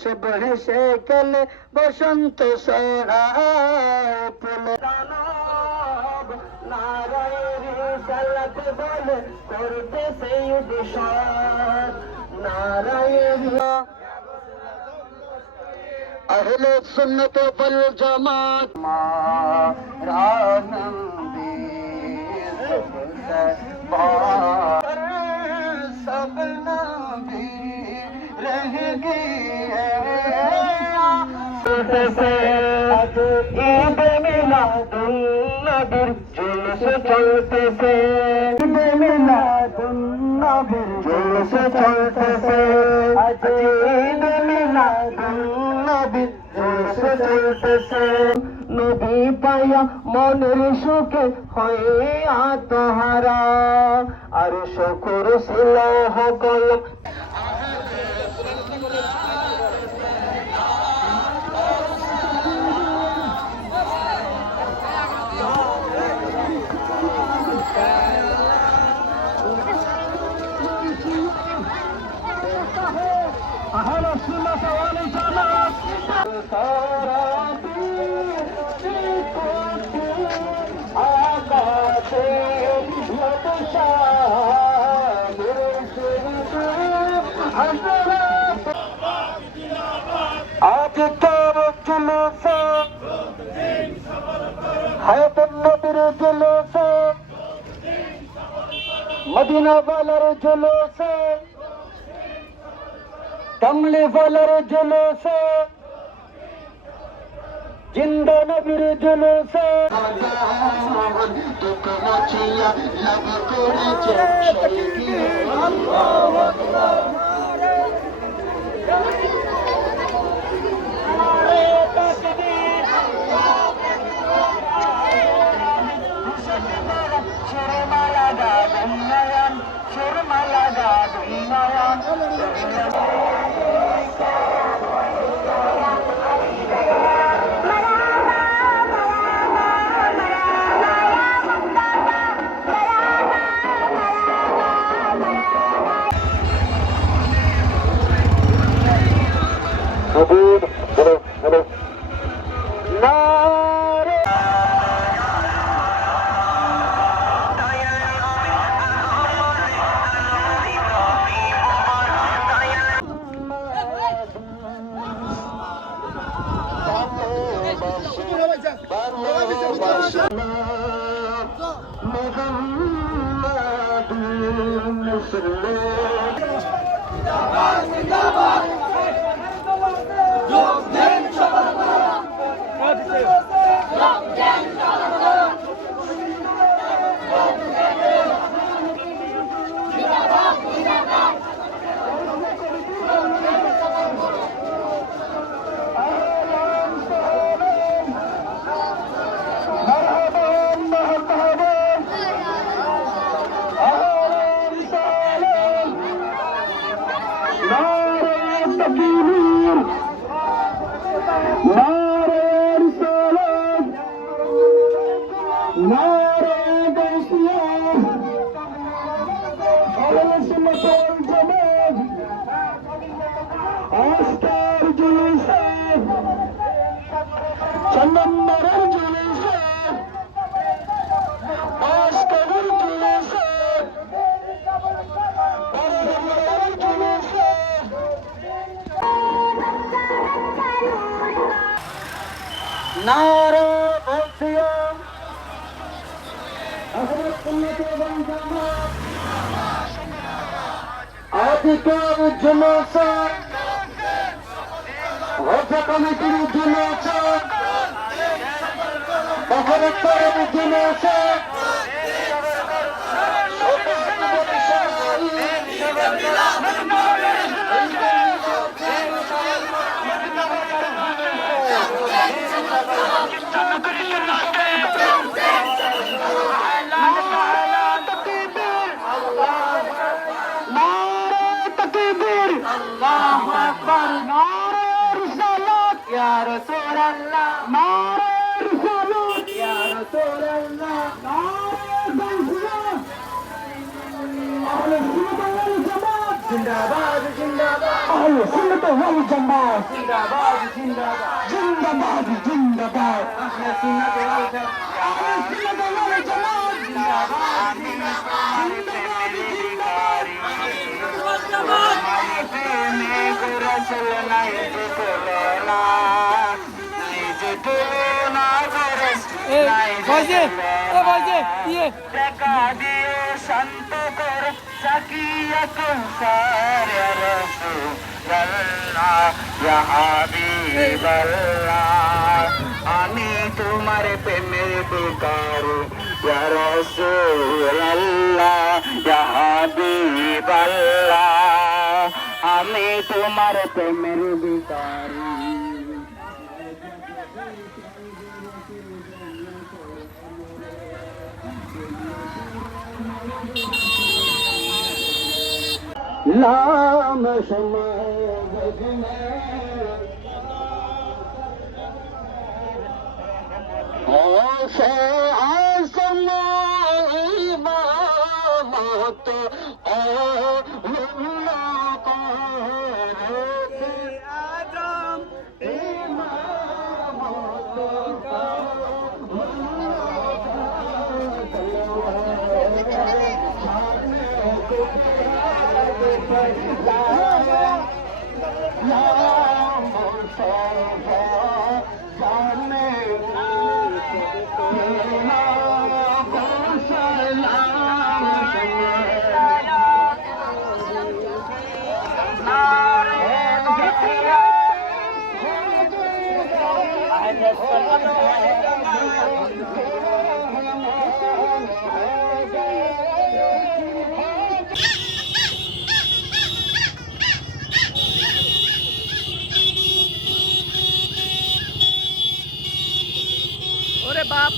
সব হেসে খেলে বসন্ত সরায় ফুলে নারায়ের সালাত বলে করতেছে উদ্দেশ্য নারায়ের আহলে সুন্নাত ওয়াল জামাত রানন্দে सब नबी रह गए आज ईद मिलादुन नबीर जुलूस चलतेছে ईद मिलादुन नबीर जुलूस चलतेছে आज ईद मिलादुन नबीर जुलूस चलतेছে নবী পায়া মনের সুখে হয়ে আত্মহারা আর শুকর সিলাহ কলম أهل السنة والجماعة आज कर जुलूस हयात नबीर जुलूस मदीना वालार जुलूस कमले वालार जुलूस जिंदा नबीर जुलूस नारा बोलिए अहले सुन्नत वल जमात आज का जुलूस हज कमिटीर जुलूस बहरत्तर जुलूस জিন্দাবাদ জিন্দাবাদ আহলে সুন্নাত ওয়াল জামাত জিন্দাবাদ জিন্দাবাদ জিন্দাবাদ জিন্দাবাদ আহলে সুন্নাত ওয়াল জামাত আহলে সুন্নাত ওয়াল জামাত জিন্দাবাদ দেখা দিয়ে শান্ত কর সাকিয়া কৌসার আমি তোমার প্রেমের বেকার আমি তোমার প্রেমের বেকার नाम समाज में ऐसे आसमाई बात ওরে বাপ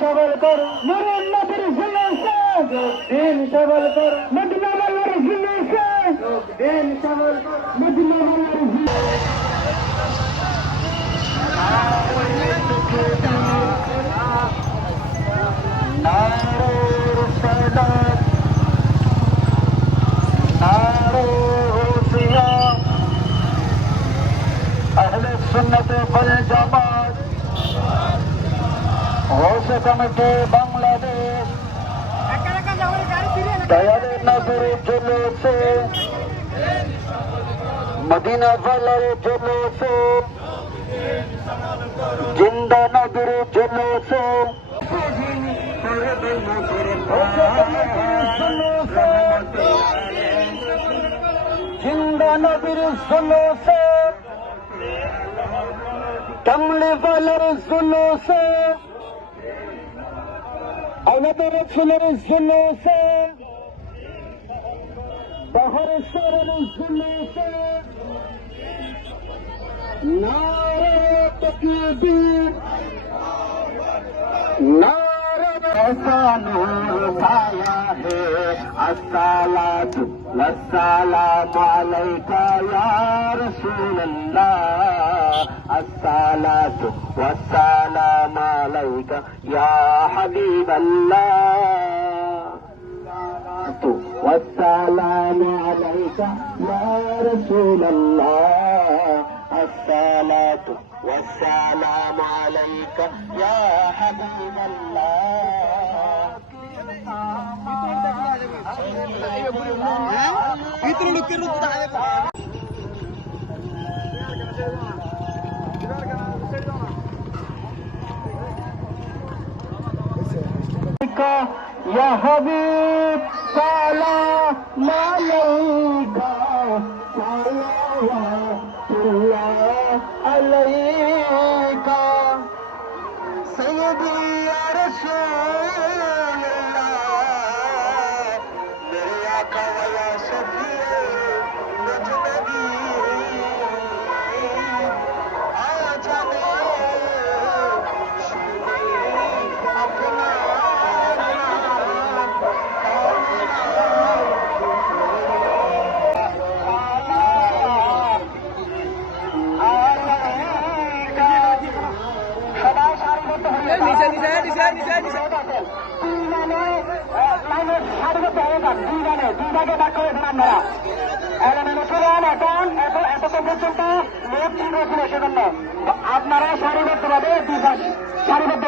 সবল করো নরেন্দ্র জুলুসে দিন সবল করো মদিনা ওয়ালার জুলুসে দিন সবল করো মদিনা ওয়ালার अहले सुन्नत वल जमात गौसे कमिटी बांग्लादेश दयाले नजर जुलूसे मदीना वालार जुलूसे जिंदा नगर जुलूसे जिंदा নবীর জুলুসে কমলি ওয়ালার জুলুসে আমাদের রসুলের জুলুসে বাহার সরের জুলুসে নারে তাকবীর नारे ऐसा नूर छाया है अस्सलातु वस्सलामु अलैका या रसूल अल्लाह अस्सलातु वस्सलामु अलैका या हबीब अल्लाह वस्सलामु अलैका या रसूल अल्लाह अस्सलातु والسلام عليك يا حبيب الله يا حبيب سلام عليك صلوات الله عليك سيدي يا رسول الله मेरे आका वाला शफी मुझनबी आ जाने अपना আপনারা সারিবদ্ধভাবে সারিবদ্ধ